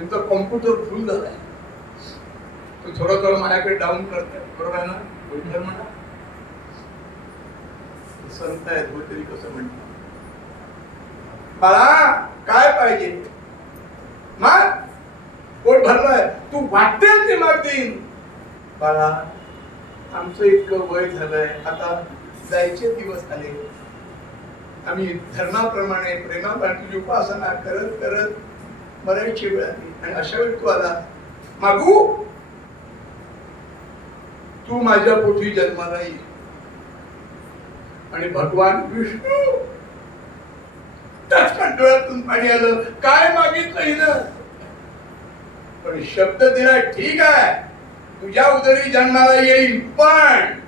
त्यांचं कॉम्प्युटर फुल झालाय. तो थोडं थोडं माझ्याकडे डाऊन करताय. बरोबर आहे ना? बोलणार म्हणा संत आहेत हो तरी कसं म्हणतात, बाळा काय पाहिजे माग, पोट भरलंय, तू वाटेल ते माग देईन. बाळा आमचं इतकं वय झालंय, आता जायचे दिवस आले. आम्ही धर्माप्रमाणे प्रेमाप्रमाणे तुझी उपासना करत करत मरायची वेळ आली आणि अशा वेळी तू आला मागू. तू माझ्या पोटी जन्माला ये. आणि भगवान विष्णू त्याच डोळ्यातून पाणी आलं. काय मागितलं हिनं, पण शब्द दिला ठीक आहे तुझ्या उदरी जन्माला येईल, पण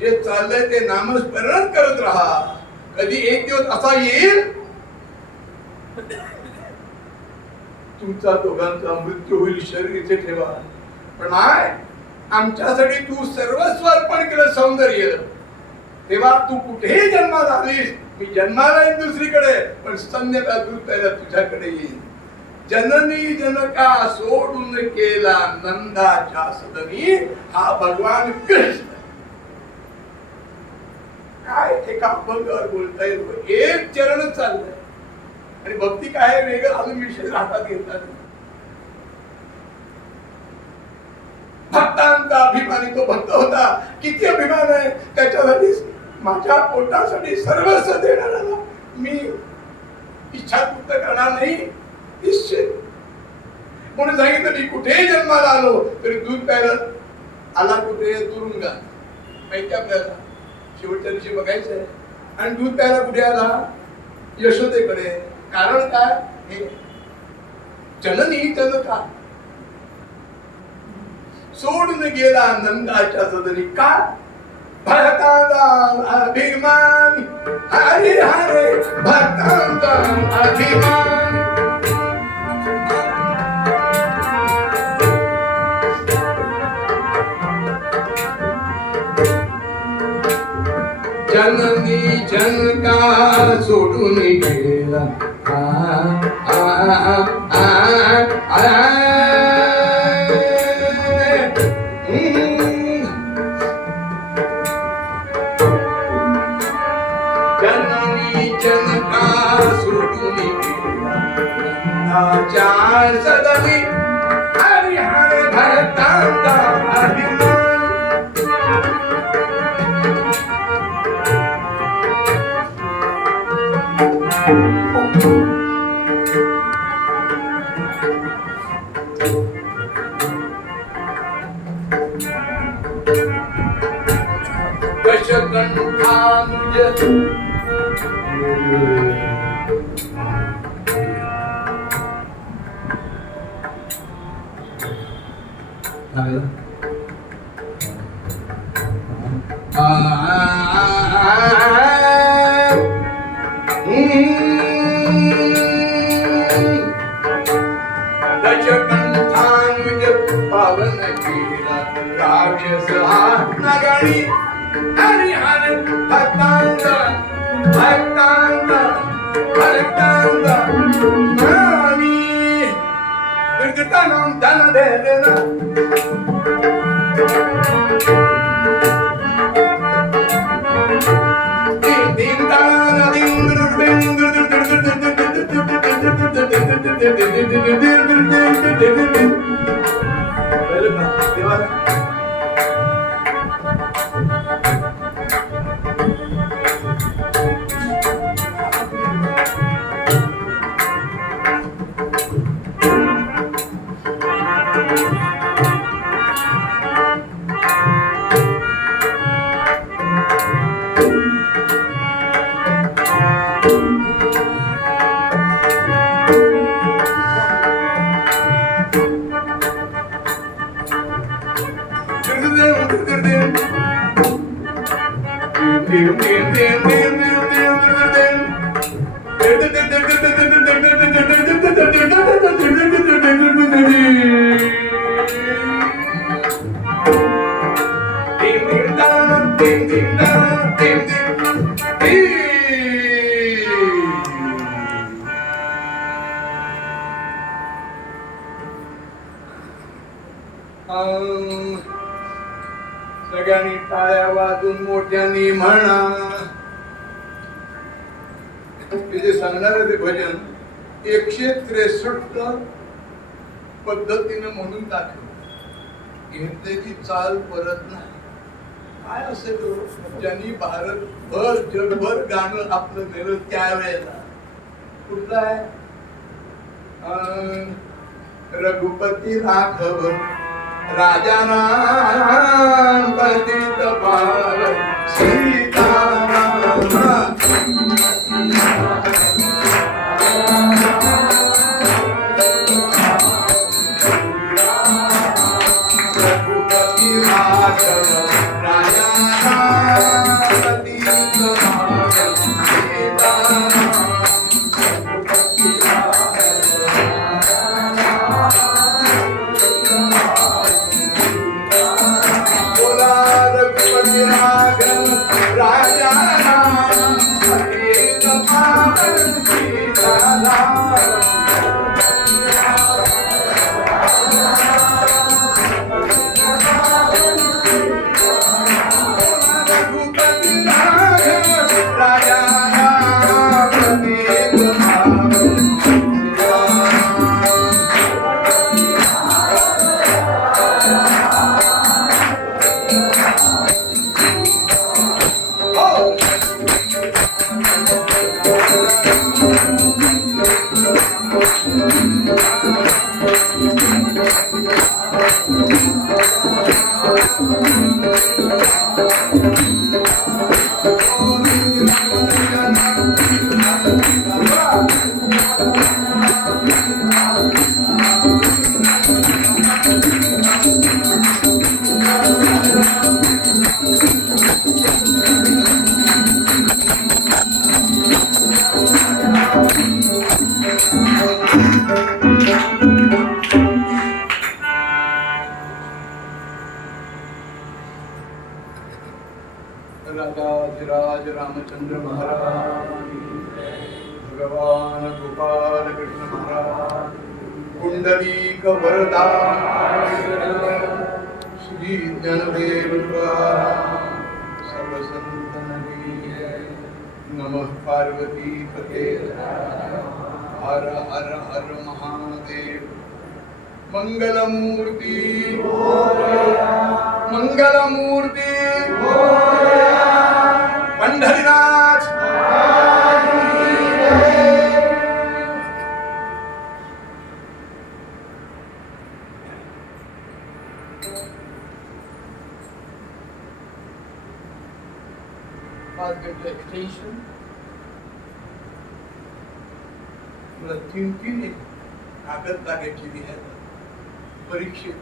जे चाललंय ते नामस्मरण करत राहा. कधी एक दिवस असा येईल तुमचा दोघांचा मृत्यू होईल. शरीर इथे ठेवा, पण नाही आमच्यासाठी तू सर्वस्व अर्पण केलं सौंदर्य. तेव्हा तू कुठेही जन्माला आलीस, मी जन्माला येईन दुसरीकडे, पण स्तन्यता दूर करायला तुझ्याकडे येईन. जननी जनका सोडून केला नंदाच्या सदनी, हा भगवान कृष्ण. काय एका अभंगावर बोलता येईल. एक चरण चाललंय आणि भक्ती काय वेगळं अजून विषय हातात घेतात. भक्तांचा अभिमानी तो भक्त होता. किती अभिमान आहे त्याच्यासाठी, माझ्या पोटासाठी सर्वस्व देणारा मी इच्छा पूर्ण करणार नाही निश्चित. म्हणून सांगितलं मी कुठेही जन्माला आलो तरी दूध प्यायला आला कुठे तुरुंगा माहिती आपल्याला शेवटच्या दिवशी बघायचंय. आणि दूध प्यायला कुठे आला यशोदेकडे. कारण काय, हे जननी जनका सोडून गेला नंदाच्या सदनी. का भक्तांचा अभिमान, हरे हरे भक्तांचा अभिमान. जननी जनका सोडून गेला. जननी जनका सोडून गेला सदनी, हरि हरि भक्तांचा अभिमान. पावन केला राक्षस हा नगरी, हरि हरि भक्तांचा भक्तांचा भक्तांचा नामी. कीर्तनं धन दे देना. सगळ्यांनी टाळ्या वाजून मोठ्याने म्हणा. ते सांगणार ते भजन 163 पद्धतीने म्हणून दाखव. घेतल्याची चाल परत नाही. काय असेल ज्यांनी भारतभर जगभर गाणं आपलं नेलं त्यावेळेला कुठलं आहे? रघुपती राघव राजा राम पतित पावन सीताराम. रघुपती राघव राजा राम पतित पावन सीताराम. राज रामचंद्र महाराज, भगवान गोपाल कृष्ण महाराज, पुंडलीक वरदा श्री ज्ञानदेव सर्व संतनगी. नमः पार्वती पते हर हर हर महादेव. मंगलमूर्ती मंगलमूर्ती पंढरीनाथ. एक्सटेंशन मला 3 कागद लागायची लिहायला परीक्षेत.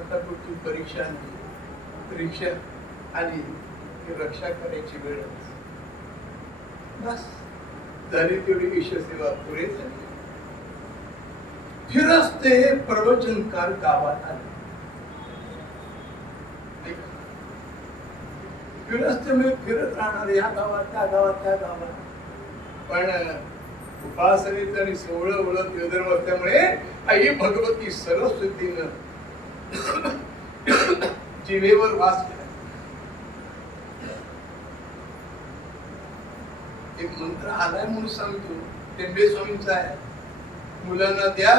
आता कुठली परीक्षा नाही. परीक्षा आली की रक्षा करायची वेळ बस झाली. तेवढी ईशसेवा पुरे झाली. फिरस्ते प्रवचनकार गावात आले. फिरस्ते मी फिरत राहणार या गावात त्या गावात त्या गावात. पण उपासनेचं आणि सोहळं ओळख योधर्म असल्यामुळे आई भगवती सरस्वतीनं जिभेवर वास केला. एक मंत्र आलाय म्हणून सांगतो. टेंबे स्वामींचा आहे. मुलांना द्या.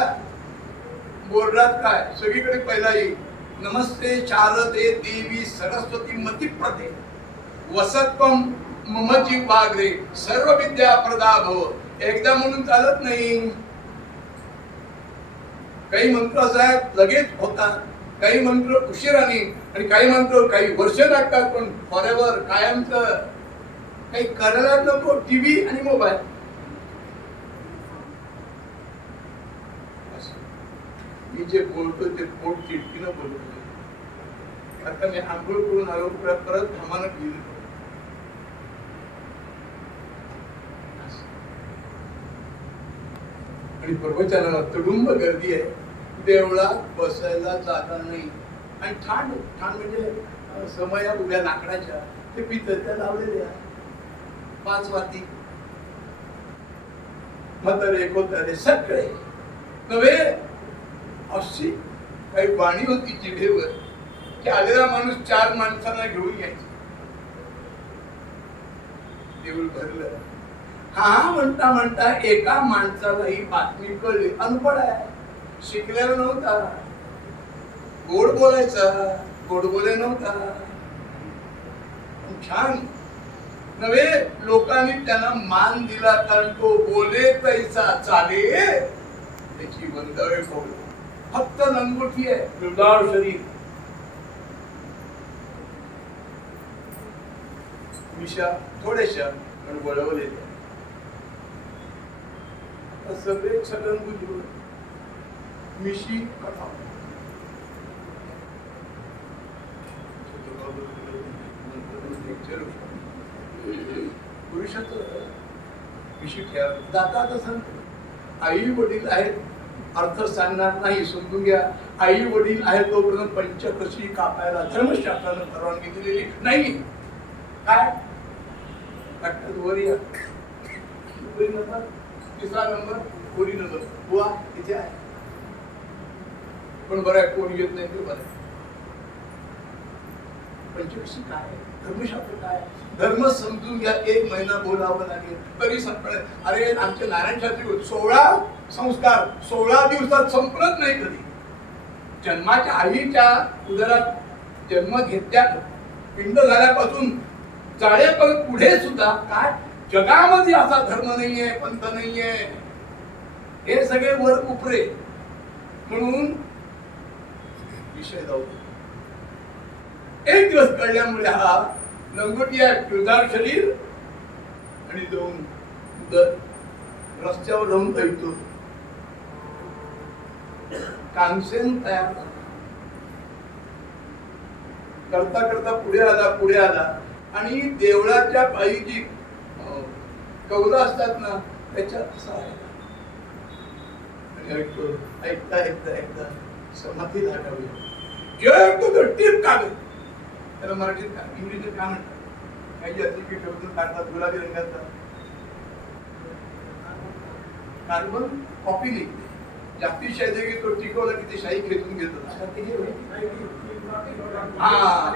बोर्डात काय सगळीकडे पहिला येईल नमस्ते शारदे देवी सरस्वती मतिप्रदे वसत्वम मम जीवाग्रे सर्व विद्या प्रदा भव. एकदा म्हणून चालत नाही. काही मंत्र असं आहेत लगेच होतात, काही मंत्र उशिराने, आणि काही मंत्र काही वर्ष लागतात पण फॉरेवर कायमचं. काही करायला नको टीव्ही आणि मोबाईल. मी जे बोलतो ते पोट चिटकीनं बोलतो. आता मी आंघोळ करून आलो परत थांबानं गेलो. आणि प्रवचनाला तुडुंब गर्दी आहे. देवळात बसायला जागा नाही. आणि ठाण म्हणजे समया उभ्या लाकडाच्या ते पितळच्या लावलेल्या 5 वाती. म्हातारे कोतारे सगळे नव्हे अशी काही वाणी होती जिभेवर की आलेला माणूस 4 माणसांना घेऊन यायचा. देऊळ भरलं. हा म्हणता म्हणता एका माणसाला ही बातमी कळली. अनपढ आहे, शिकलेला नव्हता, गोड बोलायचा, गोड बोले नव्हता, छान नव्हे. लोकांनी त्यांना मान दिला कारण तो बोले तैसा चाले त्याची वंदवे बोल. फक्त लंगोटी आहे, दुर्गाळ शरीर, मिशा थोड्याशा पण वळवले. सगळे छलन बुजवून मिशी कथा पुरुषाचं विषय जाता आता सांगतो. आई वडील आहेत, अर्थ सांगणार नाही, समजून घ्या. आई वडील आहेत तोपर्यंत पंचकशी कापायला धर्मशास्त्रानं परवानगी दिलेली नाही. काय वर या, तिसरा नंबर कोरी नंबर बुवा इथे आहे, पण बरं आहे कोणी येत नाही ते बरं आहे. पंचकशी काय, धर्मशास्त्र काय, धर्म समजून घ्या. 1 महिना बोलावं लागेल तरी संपलं. अरे आमचे नारायण शास्त्री 16 संस्कार 16 दिवसात संपलत नाही कधी. जन्माच्या आईच्या उदरात जन्म घेतल्या पिंड झाल्यापासून जाळेपर्यंत पुढे सुद्धा काय जगामध्ये असा धर्म नाहीये, पंथ नाहीये. हे सगळे वर उपरे. म्हणून विषय जाऊ. एक दिवस कळल्यामुळे हा लंगोटी आहे, पिळदार शरीर आणि जाऊन रस्त्यावर जाऊन तैतो कांसेन तयार करता करता पुढे आला आणि देवळाच्या पायी जी कौला असतात ना त्याच्यात असा ऐकता ऐकता ऐकता समाधी लागली. जय तो टीप कागद, त्याला मराठीत इंग्लिशीत काय म्हणतात, काही असली की ठेवून काढतात गुलाबी रंगाचा कार्बन कॉपी निघते. जास्ती शाही तो टिकवला की ते शाही खेचून घेतात. हा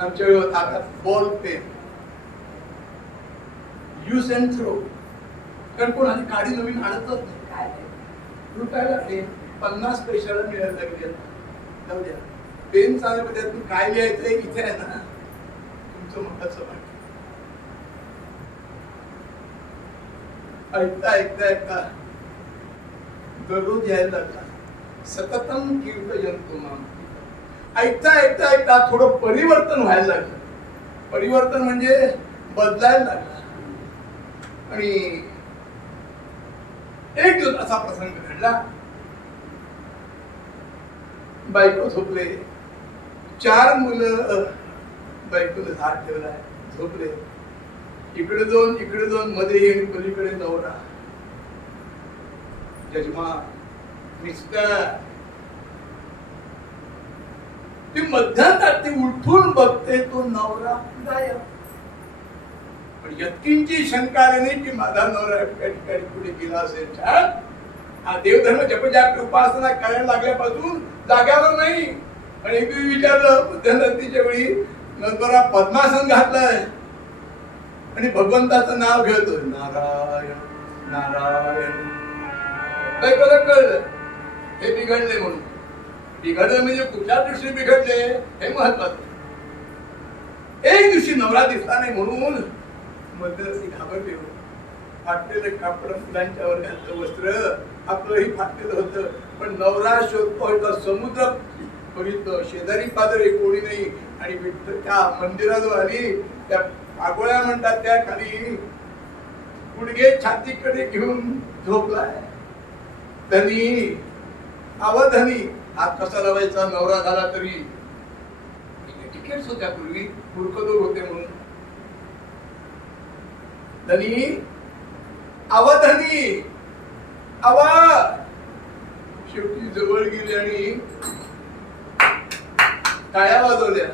आमच्या वेळेवर आता ball pen use and throw. कारण कोण आधी काडी नवीन आणतच नाही. काय लुटायला पेन 50 पैशाला मिळायला लागले. जाऊ द्या, पेन चालू त्यातून काय लिहायचंय इथे आहे ना तुमचं महत्वाचं वाटत. ऐकता ऐकता ऐकता दररोज यायला लागला. सततम कीर्तयंतो माम. ऐकता ऐकता ऐकता थोडं परिवर्तन व्हायला लागलं. परिवर्तन म्हणजे बदलायला लागलं. आणि एक दिवस असा प्रसंग घडला. बायको झोपले, 4 मुलं बायकोने हात ठेवलाय, झोपले. इकडे दोन मध्ये येऊन पलीकडे नवरा. जजमान मिस्टर ती मध्यांतात ती उठून बघते तो नवरा गायब. पण यत्किंची शंका नाही की माझा नवरा एका ठिकाणी पुढे गेला असेल. हा देवधर्म जपजाप उपासना करायला लागल्यापासून जाग्यावर नाही. आणि एक विचारलं मध्यंतरीच्या वेळी नंतरा पद्मासन घातलाय आणि भगवंताचं नाव घेतोय नारायण नारायण. काय कळलं हे बिघडले म्हणून. बिघडले म्हणजे कुठल्या दृष्टी बिघडले हे महत्वाचं. एक दिवशी नवरा दिसला नाही म्हणून मध्यंतरी घाबरले. फाटलेलं कापड, फुलांच्या वर्गाचं वस्त्र आपलंही फाटलेलं होतं. पण नवरा शोधतो होता. समुद्र बघितलं, शेजारी पाजारी कोणी नाही. आणि त्या मंदिराजवळ आली, त्या पागोळ्या म्हणतात त्या खाली गुडघे छातीकडे घेऊन झोपलाय. धनी अवधनी हात कसा लावायचा नवरा झाला तरी. तिकीट्स होत्या पूर्वी, मूर्खदोर होते म्हणून. धनी अवधनी आवा. शेवटी जवळ गेले आणि टाळ्या वाजवल्या.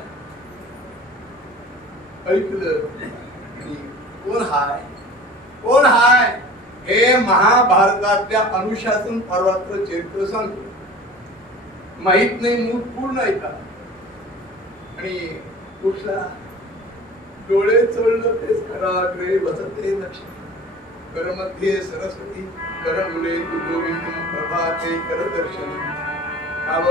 ऐकलं कोण हाय कोण हाय. हे महाभारतातल्या अनुशासन पर्वाचं चरित्र सांगतो. माहित नाही मूळ पूर्ण ऐका. आणि कुठला डोळे चोळलं तेच कराग्रे बसते लक्ष कर मध्ये सरस्वती कर मुले गोविंद प्रभाते कर दर्शन आव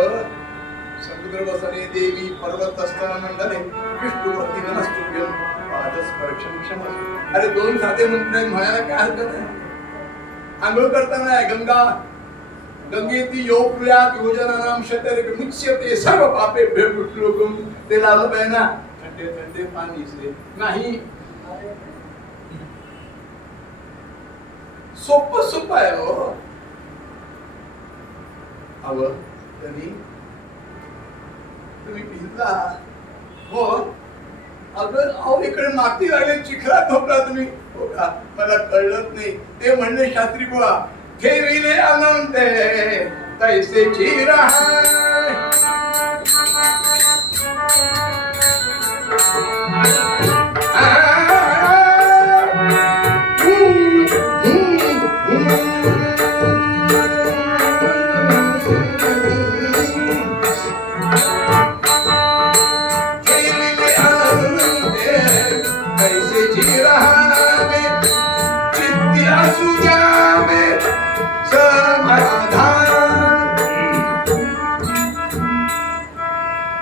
समुद्र बसने देवी पर्वत असताना मंडले विष्णुवती नमस्तुभ्यम पादस्पर्शम क्षमस्व. अरे दोन साधे मंत्र म्हणायला काय हरकत आहे. आंघोळ करताना गंगा गंगेती योप्रियात योजनानाम शतरे मुच्यते सर्व पापे भेटलोकम. ते लावलं पाहिजे ना थंडे थंडे पाणी से नाही. सोपं आहे हो. अव तुम्ही भिजला हो. अहो इकडे माती लागली चिखलात झोपला तुम्ही हो का. मला कळलंच नाही. ते म्हणले शास्त्री बुवा ठेविले अनंत तैसेची रहाय.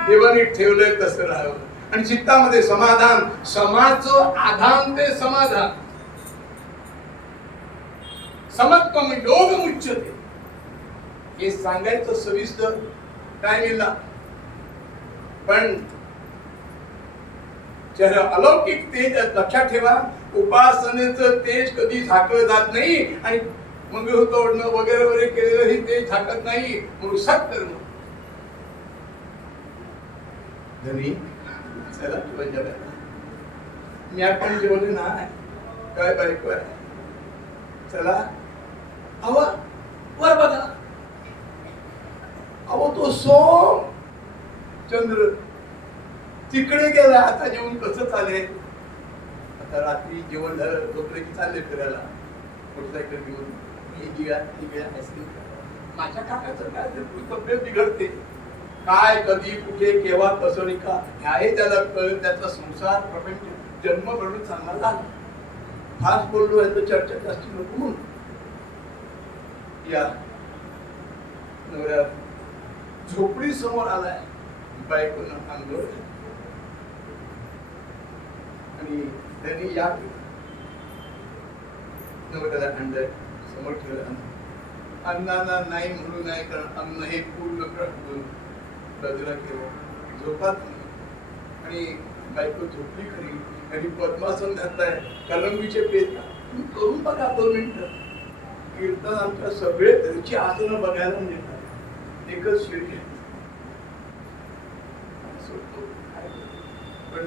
देवाने ठेवलंय तसं राहावं. आणि चित्तामध्ये समाधान. समाचं आधान ते समाधान. समत्वम योग मुच्यते. हे सांगायचं सविस्तर टाइमला पण जरा अलौकिक तेज लक्षात ठेवा. उपासनेचं तेज कधी झाकलं जात नाही आणि मंगळ तोडणं वगैरे वगैरे केलेलं हे तेज झाकत नाही. म्हणून सत्कर्म धनी चला मी आपण जेवले ना काय बायको आहे. चला अहो वर बघा. अहो तो सोम चंद्र तिकडे गेला. आता जेवण कसं चालेल. आता रात्री जेवण झालं झोपले की चालले फिरायला मोटरसायकल घेऊन. माझ्या काकाचं काय तब्येत बिघडते. काय कधी कुठे केव्हा कसं नाही का ह्याही त्याला कळलं. त्याचा संसार प्रपंच जन्म घडून चांगला झाला. फास्ट बोललो आहे तर चर्चा जास्ती नको म्हणून या नवऱ्या झोपडी समोर आलाय. बायकोनं आंघोळ आणि त्यांनी या नवऱ्याला अंड समोर ठेवलं. अन्नाला नाही म्हणू नाही कारण अन्न हे पूर्ण बाजूला केलं. झोपात आणि बायको झोपली खरी आणि पद्मासन घातलाय. कलंबीचे पेट करून बघा 2 मिनिटं. कीर्तन आमच्या सगळे त्यांची आसनं बघायला मिळतात. एकच शिडी पण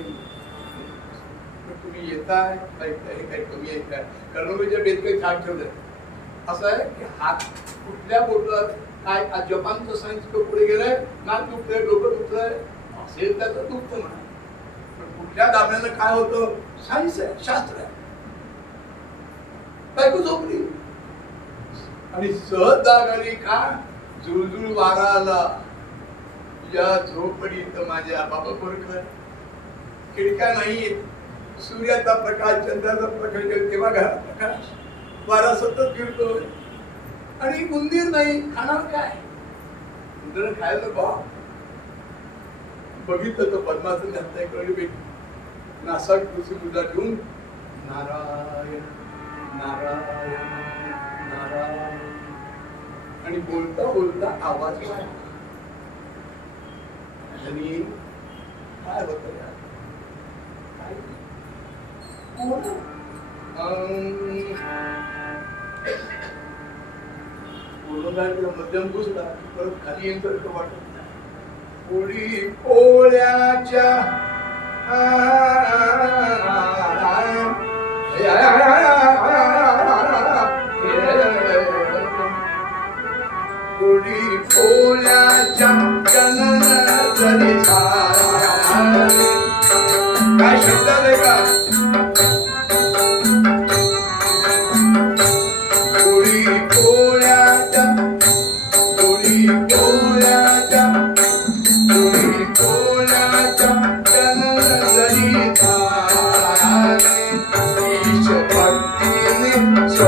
तुम्ही येताय ऐकताय हे काही कमी ऐकताय. कलंबीच्या पेट काही ठाक ठेवलंय. असं आहे की हात कुठल्या बोटात काय जपानचं सायन्स पुढे गेलंय. नाक दुखतंय डोकं दुखतंय असेल त्याचं दुखतं म्हणा. पण कुठल्या दाब्यानं काय होतं सायन्स आहे शास्त्र आहे. बायको झोपली आणि सहज जाग आली. का जुळजुळ वारा आला. या झोपडीत माझ्या बाबा परख खिडक्या नाहीत. सूर्याचा प्रकाश चंद्राचा प्रकाश तेव्हा घरात प्रकाश. वारा सतत फिरतोय आणि उंदीर नाही. खाणार काय. उंदीर खायला बा बघितलं तर पद्मासन घातलाय. कळली बेटी नासात तुझी मुला ठेवून नारायण नारायण नारायण आणि बोलता बोलता आवाज आणि काय होत काय मध्यम घुसला परत खाली येण्यासारखं वाटत नाही. पोळी पोळ्याच्या पोळी पोळ्याच्या जनन जरी काय शब्द आहे का. पोळी पोळ्याच्या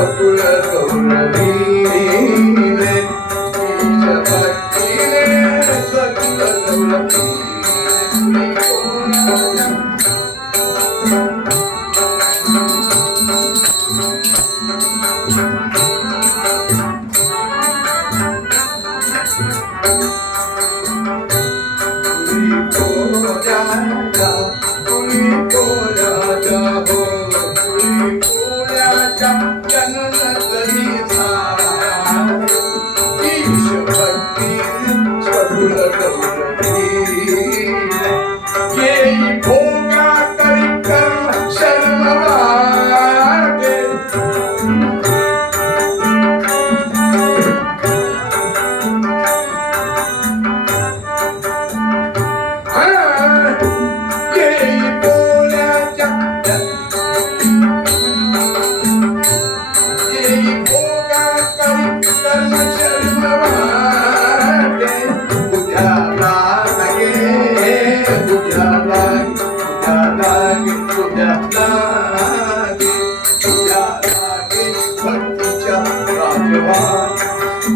स्वकुल गौरवीने ईश भक्तीने स्वकुल गौरवीने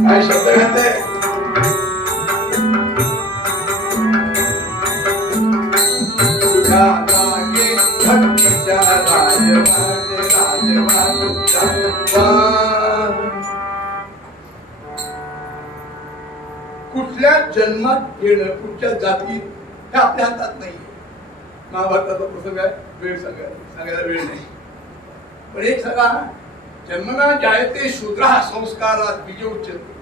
काय शब्द घातले भक्तीच्या कुठल्या जन्मात येणं कुठच्या जातीत हे आपल्या हातात नाहीये. महाभारताचा प्रसंग आहे, वेळ सांगायला वेळ नाही. पण एक सगळा जन्मना जायते शूद्रा संस्कारात बीज उच्चते.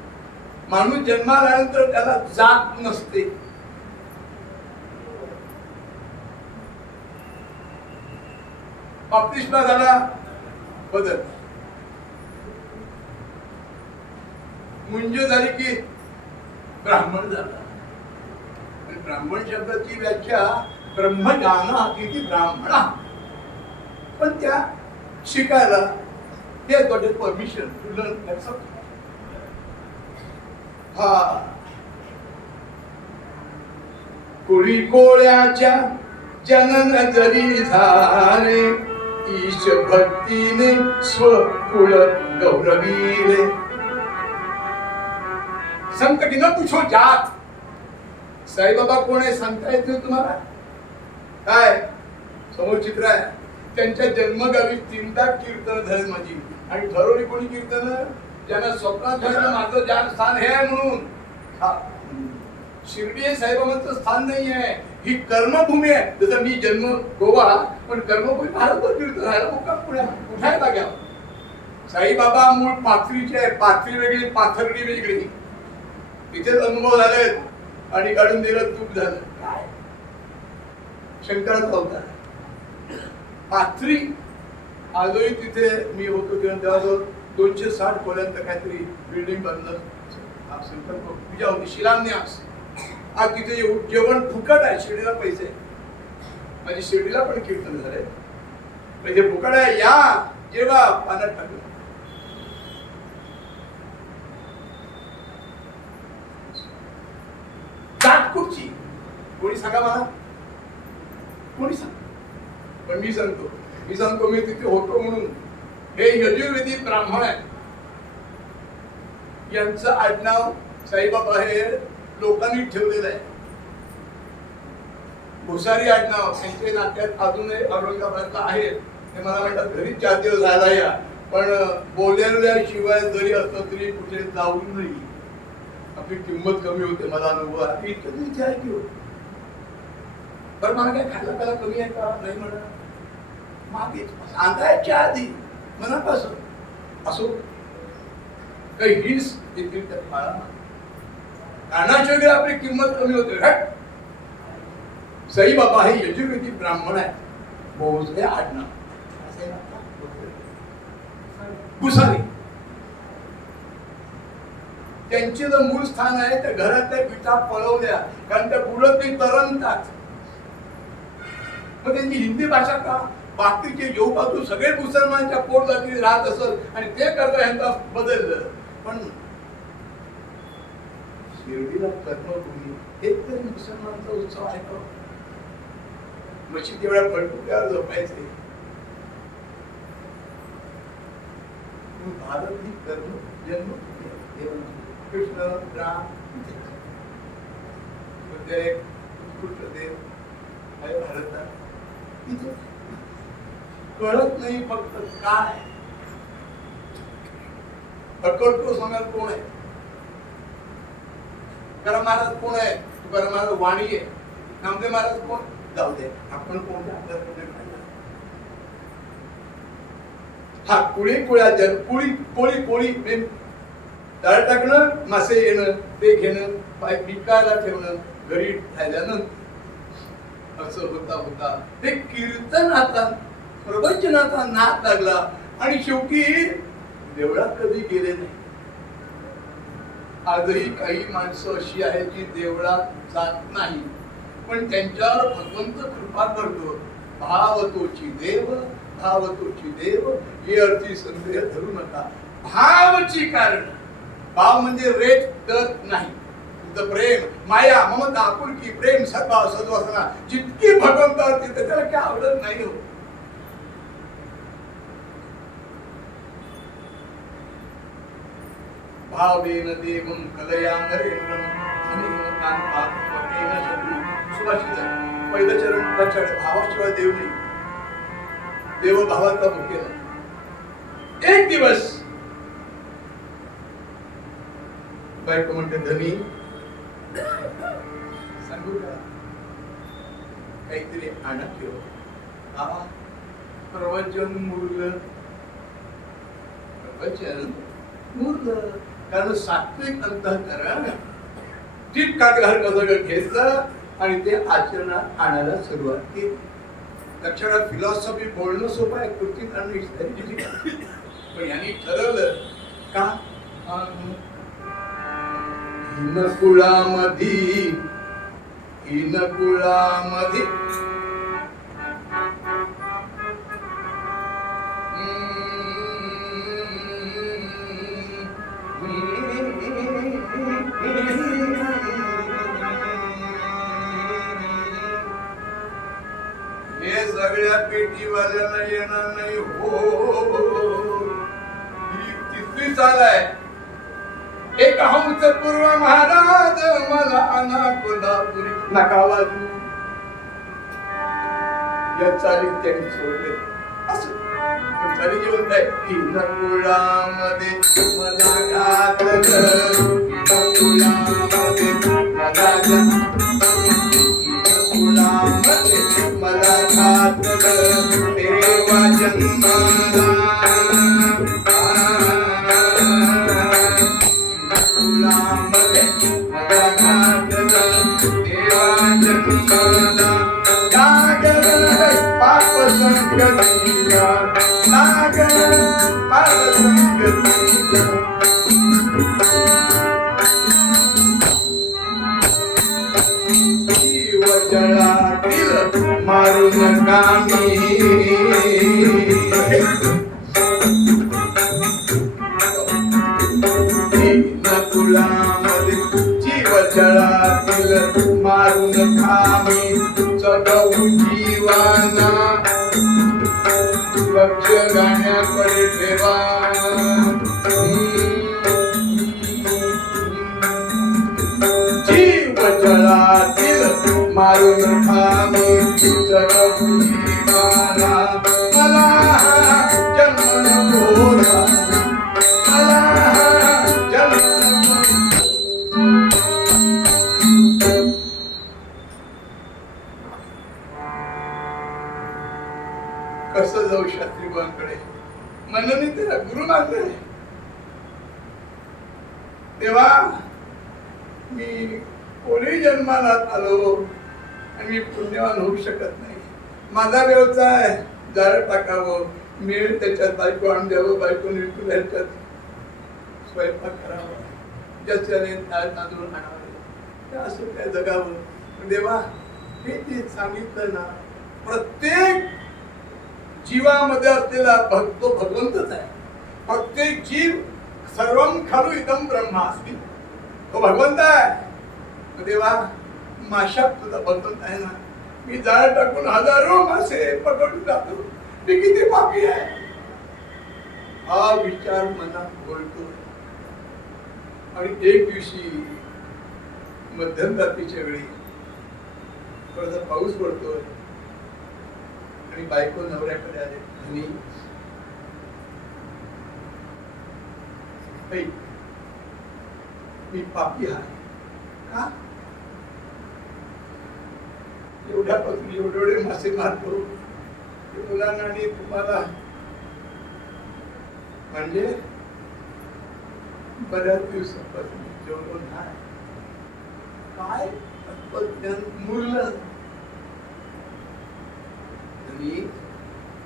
माणूस जन्माला आल्यानंतर त्याला जात नसते. बाप्तिस्मा झाला बदल, मुंज झाली की ब्राह्मण झाला. ब्राह्मण शब्दाची व्याख्या ब्रह्मज्ञाना किती ब्राह्मणा. पण त्या शिकायला ते परमिशन टू लर्न. हा कोळी कोळ्याच्या जनन जरी झाले ईश भक्तीने स्वकुळ गौरवीले. संत की न पूछो जात. साईबाबा कोण आहे सांगता येत नाही तुम्हाला. काय समोर चित्र आहे. त्यांच्या जन्मगावी 3दा कीर्तन झाली माझी. आणि ठरवली कोणी कीर्तन ज्यांना स्वप्नात झालं माझं ज्ञान स्थान हे आहे म्हणून. शिर्डी हे साईबाबांचं स्थान नाही आहे, ही कर्मभूमी आहे. जसं मी जन्म गोवा पण कर्मभूमी भारतभर कीर्तन झालं. पुण्यात कुठे जाग्या. साईबाबा मूळ पाथरीचे आहे. पाथरी वेगळी पाथर्डी वेगळी. तिथेच अनुभव झाले आणि काढून दिलं तूप झालं. काय शंकराचा अवतार. पाथरी आजही तिथे मी होतो तेव्हा 260 खोल्यांत काहीतरी बिल्डिंग बांधलं पूजा होती, शिलान्यास. आज तिथे जेवण फुकट आहे. शिर्डीला पैसे, माझी शिर्डीला पण कीर्तन झाले. पैसे फुकट आहे. या जेव्हा पाण्यात टाकलं. जात कुठची कोणी सांगा मला. कोणी सांग. पण मी सांगतो मी तिथे होतो म्हणून. हे यजुर्वेदी ब्राह्मण आहे. यांचं आडनाव साईबाबा हे लोकांनी ठेवलेलं आहे. भुसारी आडनाव त्यांच्या नात्यात अजूनही औरंगाबादला आहे. ते मला म्हणतात घरी 4 दिवस झाला या. पण बोलल्याशिवाय जरी असलं तरी कुठे जाऊ नाही. आपली किंमत कमी होते. मला अनुभव आहे. इतकं विचार की पण मला काय खायला प्यायला कमी आहे का नाही म्हणा. मागे सांगायच्या आधी मनापासून असो काही हिंस देखील त्या फाळा कानाच्या वगैरे आपली किंमत कमी होते. साईबाबा हे यजुर्वेदी ब्राह्मण आहे. भोसले आडनाव भुसारी. त्यांचे जर मूळ स्थान आहे त्या घरातल्या विटा पळवल्या कारण त्या बुडत नाही तरंगतात. मग त्यांची हिंदी भाषा का बाकीचे बाजू सगळे मुसलमानच्या पोट जाती राहत असत आणि ते करता ह्यांना बदललं. पण शिर्डीला कर्मभूमी एक तरी मुसलमानचा उत्सव आहे का. मशीद एवढ्या फळकुट्यावर झोपायचे. भारत ही कर्म जन्म कृष्ण राम उत्कृष्ट देव आहे भारतात इथे कळत नाही फक्त काय अकल्प सांगाल कोण आहे तुकाराम महाराज कोण आहे तुकाराम महाराज वाणी आहे नामदेव महाराज कोण जाऊ दे आपण कोण हा कुळी कुळा जल कुळी कोळी कोळी डाळ टाकणं मासे येणं ते घेणं पाय पिकायला ठेवणं घरी राहिल्यानंतर असं होता होता ते कीर्तनाचा प्रवचनाचा नाद लागला आणि शेवटी देवळात कधी गेले नाही आजही काही माणसं अशी आहेत जी देवळात जात नाही पण त्यांच्यावर भगवंत कृपा करतो भावतोची देव ही अर्थी संदेह धरू नका भावची कारण भाव म्हणजे रेट दत नाही तुझं प्रेम माया ममता आपुलकी प्रेम सद्भाव सद्वासना जितकी भगवंतावरती त्याला काय आवडत नाही हो भावेन देवं कलया नरेंद्रं अनेन कांतात् पटेन शत्रू सुभाषित आहे पहिलं चरण प्रचंड भावाशिवाय देव नाही देव भावाचा मुख्य नाही एक दिवस बायको म्हणते धनी सांगू का काहीतरी आणत ठेव प्रवचन मुरलं कारण सात्विक अंतःकरण ठीक कागदार सगळं घेतलं आणि ते आचरणात आणायला सुरुवात केली लक्षणात फिलॉसॉफी बोलणं सोपं आहे कृती करणं पण यांनी ठरवलं का हिनकुळामध्ये हे सगळ्या पेटीवाल्यांना येणार नाही हो ही तिसरी चाल आहे एक हंस पूर्व महाराज मला आणा कोल्हापुरी नका वाजू या चालीत त्यांनी सोडले असं चाली जेवण आहे हिनकुळामध्ये मला घातलं हिनकुळामध्ये मला घातलं देवा जन्माला मारून कामी नकुळामध्ये जीव जळातील मारून खामी जगवू जीवाना लक्ष गाण्याकडे ठेवा जीव जळातील मारून खामी जगवू जीवाना मला जन्म होता कसं जाऊ शास्त्रीबांकडे मननी त्याला गुरु मानले तेव्हा मी कोणी जन्माला आलो आणि मी पुण्यवान होऊ शकत नाही माझा व्यवसाय जाळ टाकावं मिळ त्याच्यात बायको आणून द्यावं बायको निर्तुल ह्याच्यात स्वयंपाक करावा ज्याच्याने तांदूळ आणावे असं काय जगावं देवा हे ते सांगितलं ना प्रत्येक जीवामध्ये असलेला तो भगवंतच आहे प्रत्येक जीव सर्वं खलु इदं ब्रह्मास्मि तो भगवंत आहे देवा माशात तुझा भगवंत आहे ना मी जाळ टाकून हजारो मासे पकडून जातो मी किती पापी आहे हा विचार मनात घोळतो. आणि एक दिवशी मध्यम रात्रीच्या वेळी थोडासा पाऊस पडतोय आणि बायको नवऱ्याकडे आले, धनी मी पापी आहे का? एवढ्यापासून एवढे मासे मारतो मुलांना आणि तुम्हाला, म्हणजे बऱ्याच दिवसापासून जेवलो नाही. काय तत्वज्ञान मूल्य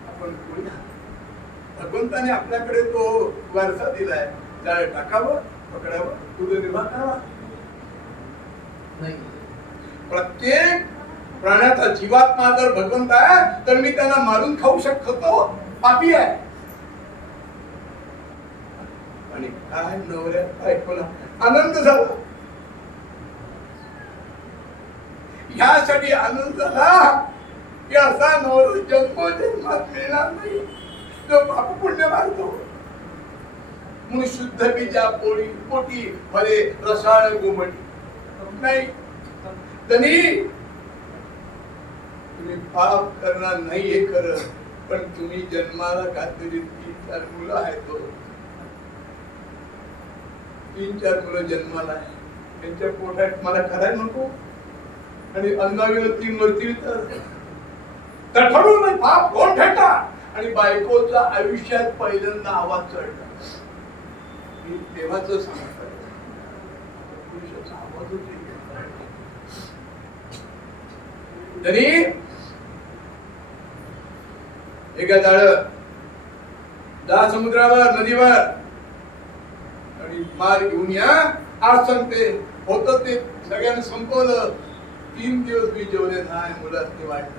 आपण भगवंताने आपल्याकडे तो वारसा दिलाय, जाळे टाकावं, पकडावं, उदरनिर्वाह करावा. नाही, प्रत्येक प्राण्याचा जीवात्मा जर भगवंत आहे तर मी त्यांना मारून खाऊ शकतो, पापी आहे. आणि काय नवऱ्यात ऐकून आनंद झाला, ह्यासाठी आनंद झाला की असा नवरा जन्मोजन्मात मिळणार नाही जो पाप पुण्य मारतो. म्हणून शुद्ध बीजा पोटी फळे रसाळ गोमटी नाही. तरी तुम्ही पाप करणार नाही हे खरं, पण तुम्ही जन्माला घातलेली 3-4 मुलं आहेत, 3-4 मुलं जन्माला आहे, त्यांच्या पोटात मला करायला नको. आणि अन्नाविरती मरतील तर ठरवून नाही पाप कोण फेटा. आणि बायकोचा आयुष्यात पहिल्यांदा आवाज चढला, तेव्हाच सांगतात पुरुषाचा आवाज तरी एका जा समुद्रावर नदीवर आणि मार घेऊन या. आज सांगते होत ते सगळ्यांनी संपवलं. 3 दिवस मी जेवले नाही, मुलांनी वाटलं.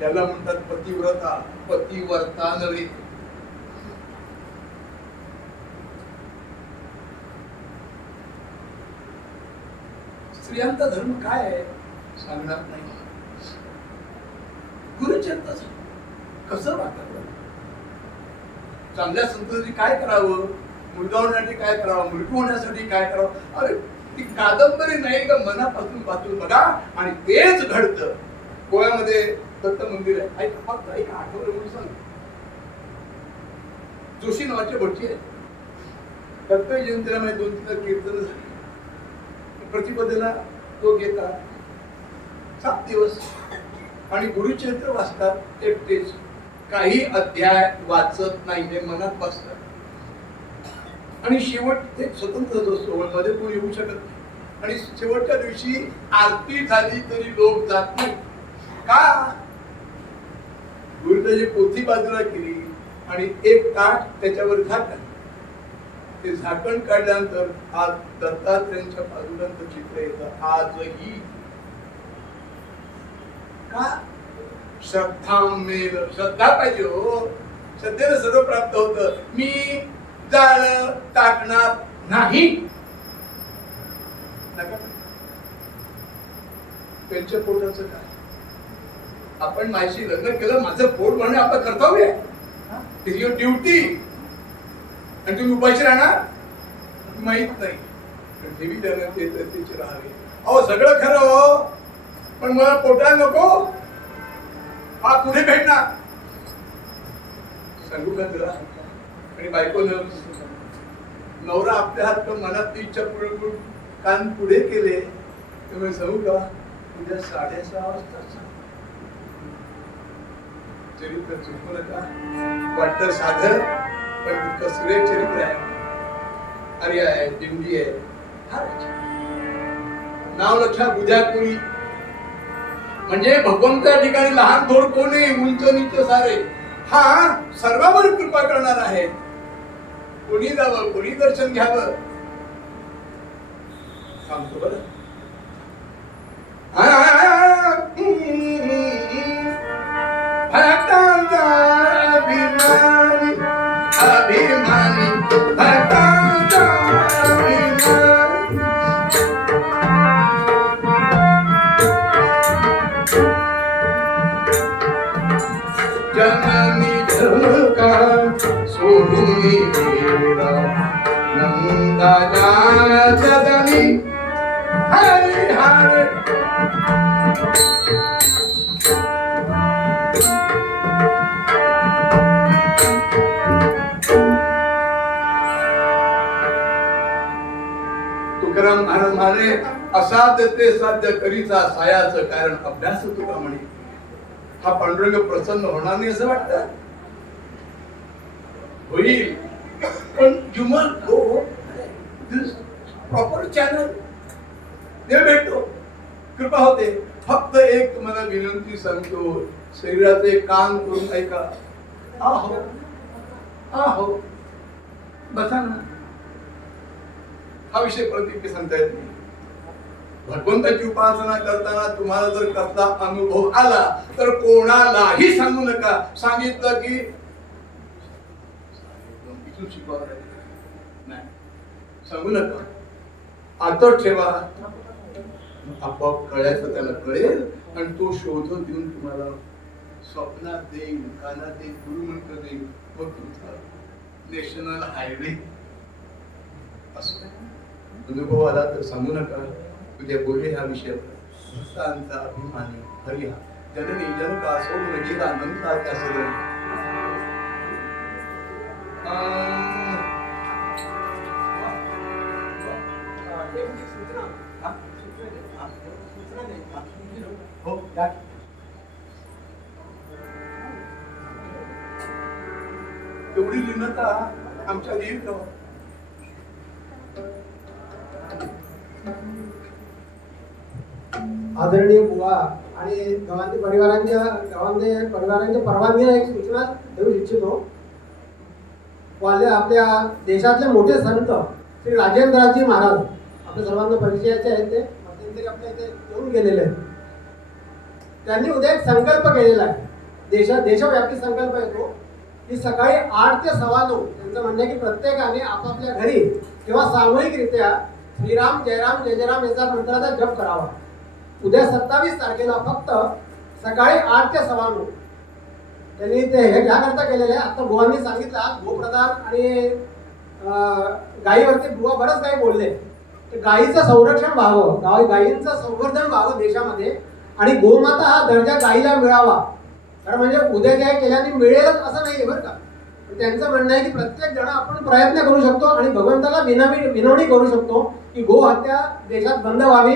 त्याला म्हणतात पतिव्रता, पतिव्रता नव्हे. स्त्रियांचा धर्म काय आहे सांगणार नाही. गुरुचरित्र कसं वागावं, चांगल्या संतती काय करावं, मुलगा होण्यासाठी काय करावं, मुलगी होण्यासाठी काय करावं. अरे ती कादंबरी नाही का, मनापासून वाचून बघा आणि तेच घडतं. गोव्यामध्ये दत्त मंदिर आहे, ऐका फक्त ऐका, आठवलं म्हणून सांग. जोशी नावाचे भटजी आहे. दत्त जयंतीला 2-3 कीर्तन झाली. प्रतिपदेला तो घेतात 7 दिवस आणि गुरुचरित्र वाचतात एकटेच. काही अध्याय वाचत नाही, हे मनात बसतात. आणि शेवट ते स्वतंत्र असतो, मध्ये कोणी येऊ शकत नाही. आणि शेवटच्या दिवशी आरती झाली तरी लोक जात नाही. का? गुरुदाची पोथी बाजूला केली आणि एक ताट त्याच्यावर झाकण. ते झाकण काढल्यानंतर आज दत्तात्रेयांच्या बाजूलांचं चित्र येतं आजही. का? श्रद्धा मेल, श्रद्धा पाहिजे हो. श्रद्धेनं सर्व प्राप्त होतं. मी जाळ टाकणार नाही. त्यांच्या पोटाचं काय? आपण माझी लग्न केलं, माझं पोट भरणे आपलं कर्तव्य आहे, युअर ड्युटी. आणि तुम्ही उपाशी राहणार माहित नाही. देवी त्यांना त्याची राहावी. अहो सगळं खरं हो, पण मला पोटाला नको. हा कुठे भेटणार सांगू का तुला? आणि बायको नवरा आपल्या हात मनात इच्छा पुढे कान पुढे केले. तुम्ही सांगू का, उद्या 6:30 वाजता चरित्र चुकू नका. वाटतं साधं, पण इतकं सुरेख चरित्र आहे. आर्य आहे, दिंडी आहे. नाव लक्षात बुद्ध्या कोणी म्हणजे भगवंता ठिकाणी लहान थोड कोणी, उंच नीच सारे. हा सर्वांवर कृपा करणार आहे. कोणी जावं, कोणी दर्शन घ्यावं. सांगतो बरं. भक्तांचा अभिमानी, अभिमानी भक्तांचा अभिमानी. जननी झलका सोडून दादा सदनी हरी हरी तुकाराम महाराज म्हणाले असाध्य ते साध्य करीचा सायाचं कारण अभ्यास तुका म्हणे. हा पांडुरंग प्रसन्न होणार नाही असं वाटतं. होईल पण जुमल गो प्रॉपर चॅनल ते भेटतो कृपा होते. फक्त एक तुम्हाला विनंती सांगतो, शरीराचे कान करून ऐका. आहो आहो बसा ना. हा विषय प्रत्येक सांगता येत नाही. भगवंताची उपासना करताना तुम्हाला जर कसला अनुभव आला तर कोणालाही सांगू नका. सांगितलं की नाही सांगू नका. आता ठेवा. आपोआप कळायचं त्याला कळेल आणि तो शोधून देऊन तुम्हाला स्वप्नात देईल, कानात देईल, गुरुमंत्र देईल. मग तुमचा नॅशनल हायवे असं अनुभव आला तर सांगू नका. उद्या बोले ह्या विषयावर. संतांचा अभिमानी हरिहा जननी जनका सोडून गेला नंता त्या सदनी. एवढी लीनता आमच्या देवी का. आदरणीय बुवा आणि गवांधी परिवारांच्या परवानगीने एक सूचना देऊ इच्छितो. आपल्या देशातले मोठे संत श्री राजेंद्रजी महाराज आपल्या सर्वांना परिचयाचे आहेत. ते मध्यंतरी आपल्या इथे येऊन गेलेले आहेत. त्यांनी उद्या एक संकल्प केलेला आहे. देशव्यापी संकल्प येतो की सकाळी 8 ते 9:15 त्यांचं म्हणणं आहे की प्रत्येकाने आपापल्या घरी किंवा सामूहिकरित्या श्रीराम जयराम जय जयराम याचा मंत्राचा जप करावा. उद्या 27 तारखेला फक्त सकाळी 8 ते 9:15 त्यांनी ते हे ह्याकरता केलेलं आहे. आता बुवांनी सांगितलं गोप्रधान आणि गायीवरती बुवा बरंच काही बोलले. गायीचं संरक्षण व्हावं, गायींचं संवर्धन व्हावं देशामध्ये आणि गोमाता हा दर्जा गायीला मिळावा. कारण म्हणजे उद्या काय केल्याने मिळेलच असं नाही बरं का. त्यांचं म्हणणं आहे की प्रत्येक जण आपण प्रयत्न करू शकतो आणि भगवंताला विनवणी करू शकतो की गो हत्या देशात बंद व्हावी,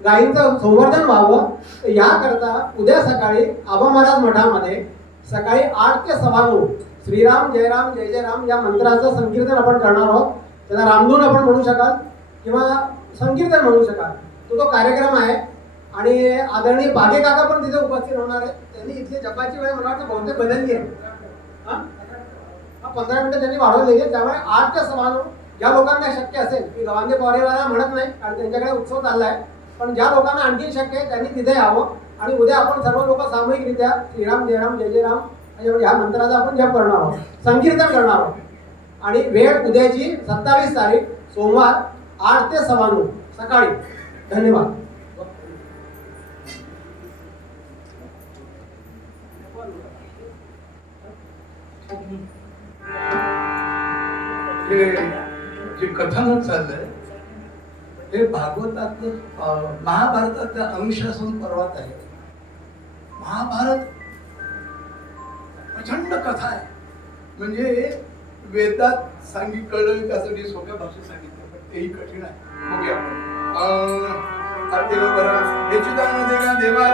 गायींचं संवर्धन व्हावं. याकरता उद्या सकाळी आबा महाराज मठामध्ये सकाळी 8 ते 9:15 श्रीराम जयराम जय जयराम या मंत्राचं संकीर्तन आपण करणार आहोत. त्याला रामधून आपण म्हणू शकाल किंवा संकीर्तन म्हणू शकाल. तो कार्यक्रम आहे आणि आदरणीय बागे काका पण तिथे उपस्थित होणार आहेत. त्यांनी इथली जपाची वेळ मला वाटतं बहुतेक बदलली आहे. 15 मिनिटं त्यांनी वाढवलेली आहे. त्यामुळे 8 ते 9:15 ज्या लोकांना शक्य असेल की गवांधे परिवाराला म्हणत नाही कारण त्यांच्याकडे उत्सव चाललाय, पण ज्या लोकांना आणखी शक्य आहे त्यांनी तिथे यावं आणि उद्या आपण सर्व लोक सामूहिकरित्या श्रीराम जयराम जय जयराम ह्या मंत्राचा आपण जप करणार आहोत, संकीर्तन करणार आहोत. आणि वेळ उद्याची 27 तारीख सोमवार 8 ते 9:15 सकाळी. धन्यवाद. हे जे कथानक चाललंय हे भागवतातलं महाभारतातल्या अनुशासन पर्वात आहे. महाभारत प्रचंड कथा आहे. म्हणजे वेदात कळलं त्यासाठी सोप्या भाषेत सांगितलं, पण तेही कठीण आहे. बघूया आपण. हे चिदानंद देवा